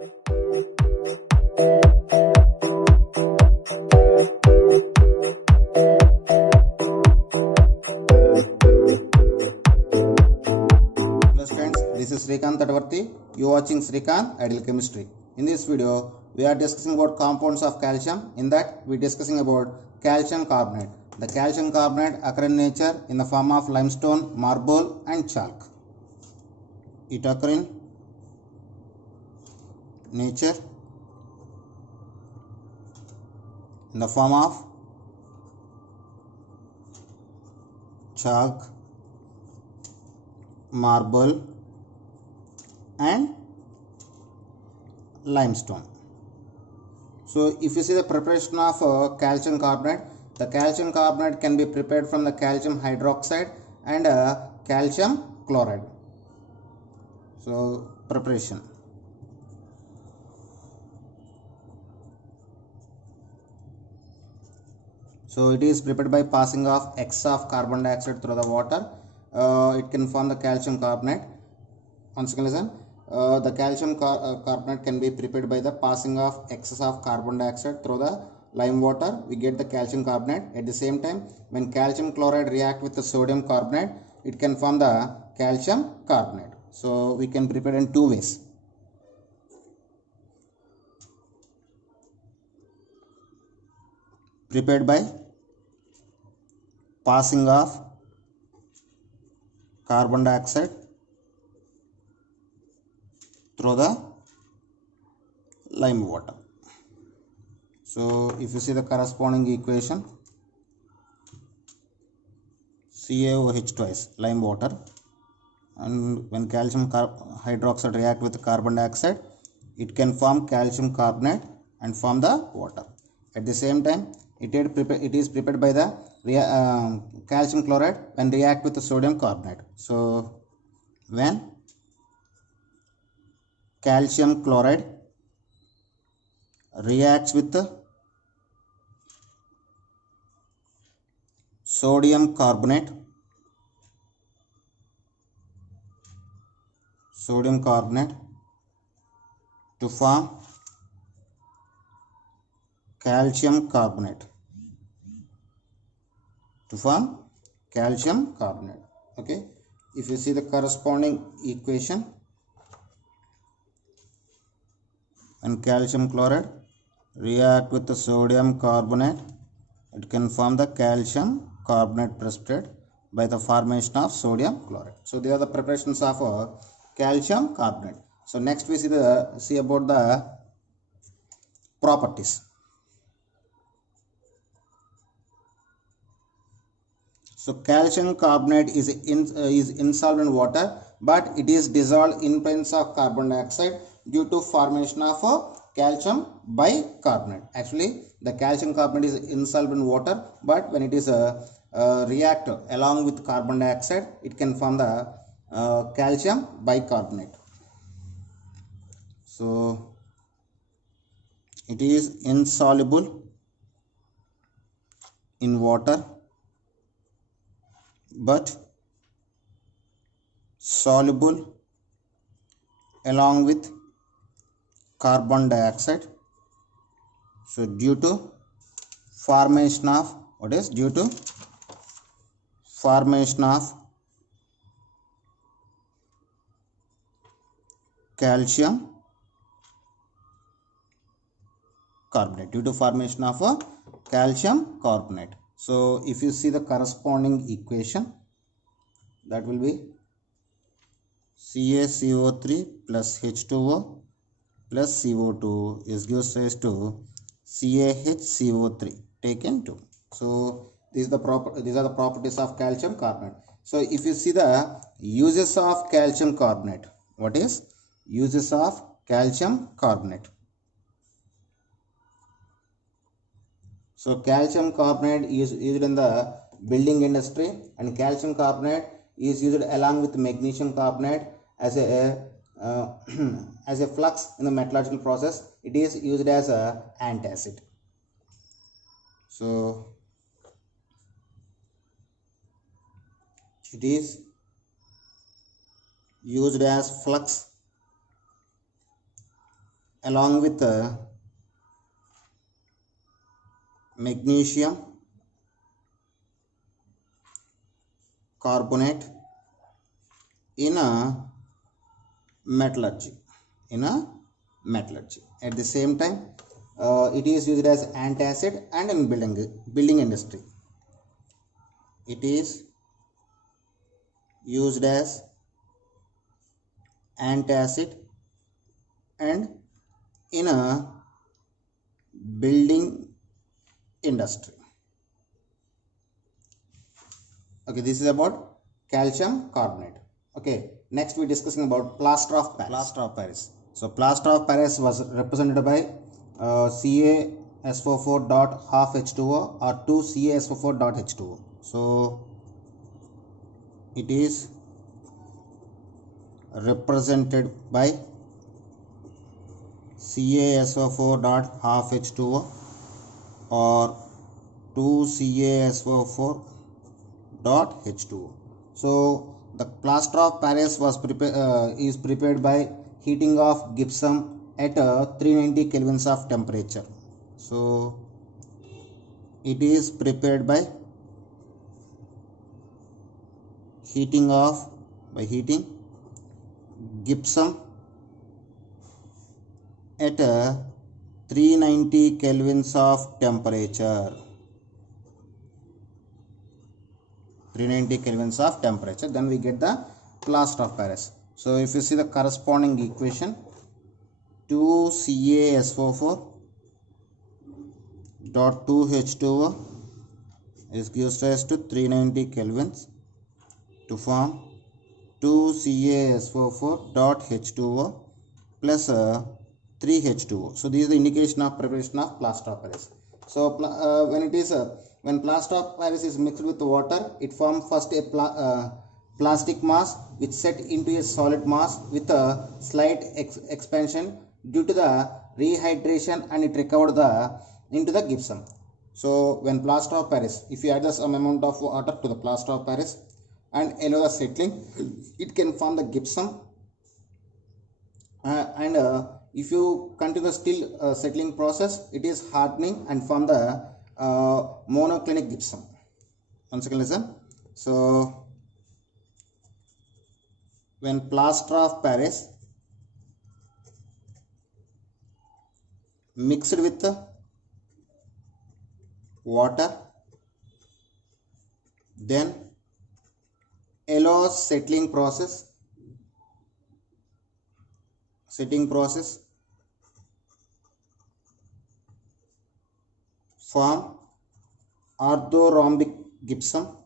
Hello friends, this is Srikanth Tatavarthi. You are watching Srikanth Ideal Chemistry. In this video, we are discussing about compounds of calcium. In that, we are discussing about calcium carbonate. The calcium carbonate occur in nature in the form of limestone, marble and chalk. It occur in nature in the form of chalk, marble and limestone. So if you see the preparation of calcium carbonate, the calcium carbonate can be prepared from the calcium hydroxide and calcium chloride. So preparation. So it is prepared by passing of X of carbon dioxide through the water. It can form the calcium carbonate. Once again listen, the calcium carbonate can be prepared by the passing of excess of carbon dioxide through the lime water. We get the calcium carbonate. At the same time, when calcium chloride react with the sodium carbonate, it can form the calcium carbonate. So we can prepare in two ways. Prepared by passing of carbon dioxide through the lime water. So if you see the corresponding equation, CaOH twice lime water, and when calcium hydroxide react with carbon dioxide, it can form calcium carbonate and form the water. At the same time, it is prepared by the calcium chloride when react with the sodium carbonate. So when calcium chloride reacts with the sodium carbonate to form calcium carbonate. Okay, if you see the corresponding equation, when calcium chloride react with the sodium carbonate, it can form the calcium carbonate precipitate by the formation of sodium chloride. So these are the preparations of calcium carbonate. So next we see about the properties. So calcium carbonate is insoluble in water, but it is dissolved in presence of carbon dioxide due to formation of calcium bicarbonate. Actually, the calcium carbonate is insoluble in water, but when it is react along with carbon dioxide, it can form the calcium bicarbonate. So it is insoluble in water, but soluble along with carbon dioxide. So due to formation of calcium carbonate, So if you see the corresponding equation, that will be CaCO3 plus H2O plus CO2 is gives rise to CaHCO3 taken 2. So these are the properties of calcium carbonate. So if you see the uses of calcium carbonate, what is uses of calcium carbonate? So calcium carbonate is used in the building industry, and calcium carbonate is used along with magnesium carbonate as a as a flux in the metallurgical process. It is used as a antacid. So it is used as flux along with magnesium carbonate in a metallurgy. At the same time, it is used as antacid and in building industry. It is used as antacid and in a building industry. Okay, this is about calcium carbonate. Okay, next we're discussing about plaster of Paris. So plaster of Paris was represented by CaSO4 dot half H2O or 2 CaSO4 dot H2O. So it is represented by CaSO4 dot half H2O or 2 CaSO4 dot H2O. So the plaster of Paris was prepared by heating of gypsum at 390 kelvins of temperature. So it is prepared by heating gypsum at 390 kelvins of temperature. 390 kelvins of temperature, then we get the plaster of Paris. So if you see the corresponding equation, 2 CaSO4 dot 2 H2O is gives rise to 390 kelvins to form 2 CaSO4 dot H2O plus 3 H2O. So this is the indication of preparation of plaster of Paris. So when plaster of Paris is mixed with water, it forms first a plastic mass which set into a solid mass with a slight expansion due to the rehydration, and it recovered into the gypsum. So when plaster of Paris, if you add some amount of water to the plaster of Paris and allow the settling, it can form the gypsum. If you continue the still settling process, it is hardening and form the monoclinic gypsum. Once again listen. So when plaster of Paris mixed with water, then allows setting process form orthorhombic gypsum,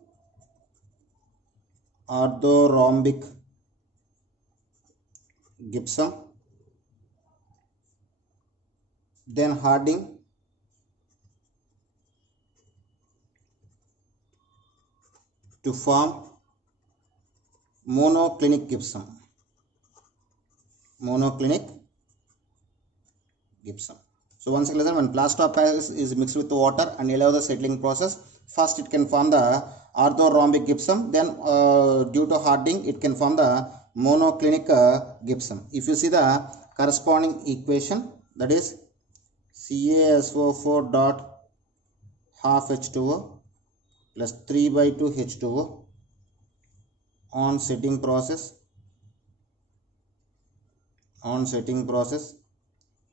then hardening to form monoclinic gypsum. So once again, when plaster of Paris is mixed with water and allow the settling process, first it can form the orthorhombic gypsum, then due to hardening it can form the monoclinic gypsum. If you see the corresponding equation, that is CaSO4 dot half H2O plus 3 by 2 H2O on setting process,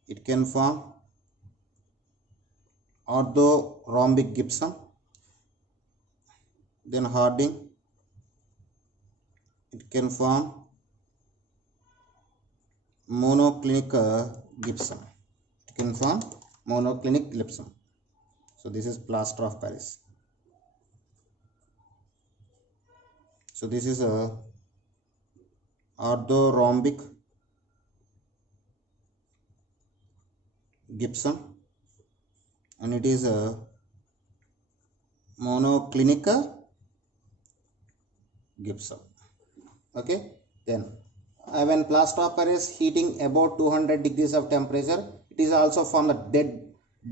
it can form orthorhombic gypsum, then hardening it can form monoclinic gypsum. So this is plaster of Paris. So this is a orthorhombic gypsum and it is a monoclinic gypsum. Okay, then when plaster of Paris heating about 200 degrees of temperature, it is also from the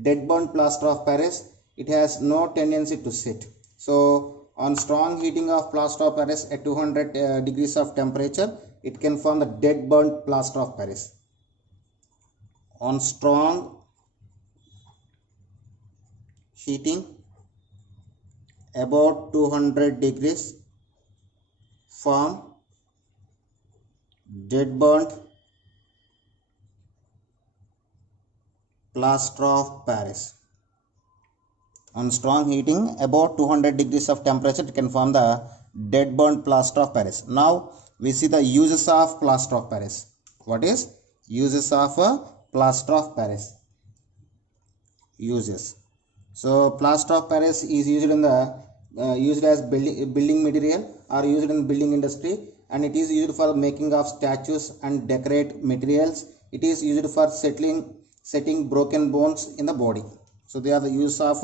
dead burnt plaster of Paris. It has no tendency to set. So on strong heating of plaster of Paris at 200 degrees of temperature, it can form the dead burnt plaster of Paris. on strong heating about 200 degrees form dead burnt plaster of Paris. On strong heating about 200 degrees of temperature, it can form the dead burnt plaster of Paris. Now we see the uses of plaster of Paris. What is uses of a plaster of Paris? Uses. So plaster of Paris is used in the used as building material or used in building industry, and it is used for making of statues and decorate materials. It is used for setting broken bones in the body. So they are the use of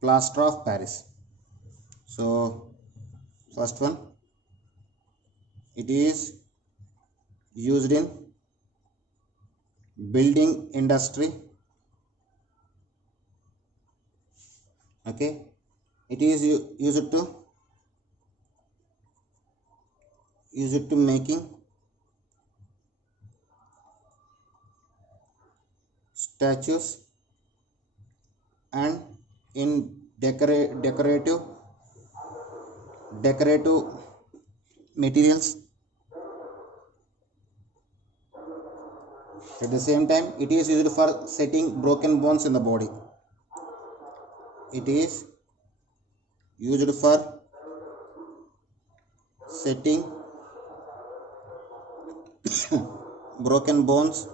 plaster of Paris. So first one, it is used in building industry. Okay, it is used to making statues and in decorative materials. At the same time, it is used for setting broken bones in the body. It is used for setting broken bones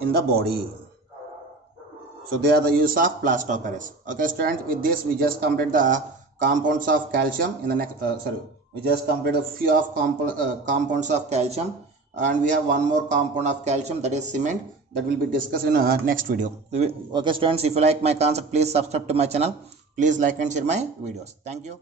in the body. So they are the use of plaster of Paris. Okay students, with this we just complete the compounds of calcium. In the next we just complete a few of compounds of calcium, and we have one more compound of calcium, that is cement, that will be discussed in next video. Okay students, if you like my concept, please subscribe to my channel. Please like and share my videos. Thank you.